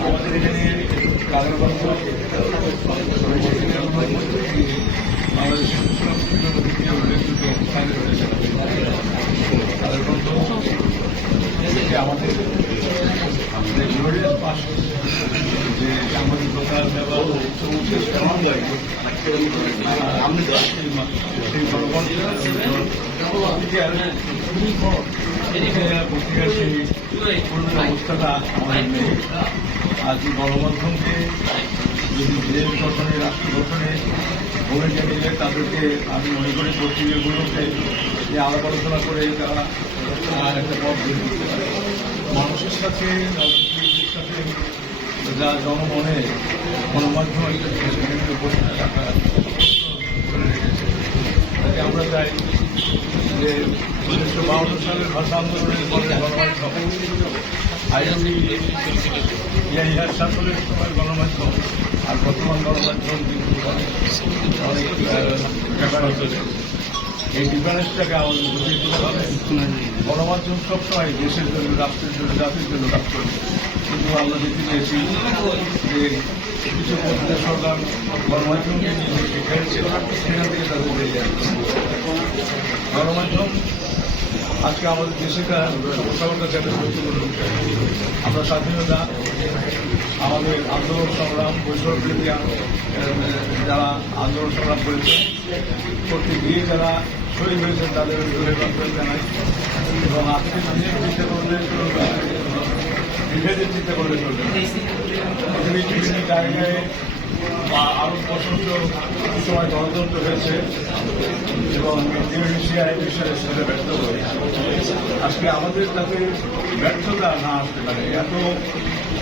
আমাদের এখানে কাগজপত্র আমাদের যে আমাদের আমি আজ গণমাধ্যমকে যদি দেশ গঠনে রাষ্ট্র গঠনে ভূমিকা নিলে তাদেরকে আমি মনে করি পত্রিকাগুলোকে যে আলাপ আলোচনা করে তারা একটা পথ পারে। মানুষের সাথে, রাজনীতির সাথে, যা জনমনে গণমাধ্যম একটা সেখানে উপস্থিত করে তাতে আমরা চাই যে উনিশশো বাউন্ন সালের ভাষা আন্দোলনের পরে গণমাধ্যম, আইএমডি ইহার শাসনের সময় গণমাধ্যম আর বর্তমান গণমাধ্যম কিন্তু অনেক এই ডিফারেন্সটাকে আমাদের বুঝিয়ে তুলতে হবে। গণমাধ্যম সবসময় দেশের জন্য, রাষ্ট্রের জন্য, জাতির জন্য কাজ করে কিন্তু আমরা দেখতে পেয়েছি যে কিছু পত্রিকা সরকার গণমাধ্যমকে যে খেলছে সেখান থেকে তাদের বেরিয়ে গণমাধ্যম আজকে আমাদের দেশেটা সর্বসাগরটা একটা গুরুত্বপূর্ণ আমরা স্বাধীনতা, আমাদের আন্দোলন, সংগ্রাম বৈষম্যবৃদ্ধি যারা আন্দোলন, সংগ্রাম করেছে করতে গিয়ে যারা শহীদ হয়েছেন তাদের এবং আজকে নিজের করলে করলে বা আরও প্রশস্ত সময় গণতন্ত্র হয়েছে, এবং ইন্দোনেশিয়া এই বিষয়ে সেটা ব্যর্থ হয়েছে। আজকে আমাদের তাতে ব্যর্থতা না আসতে পারে। এত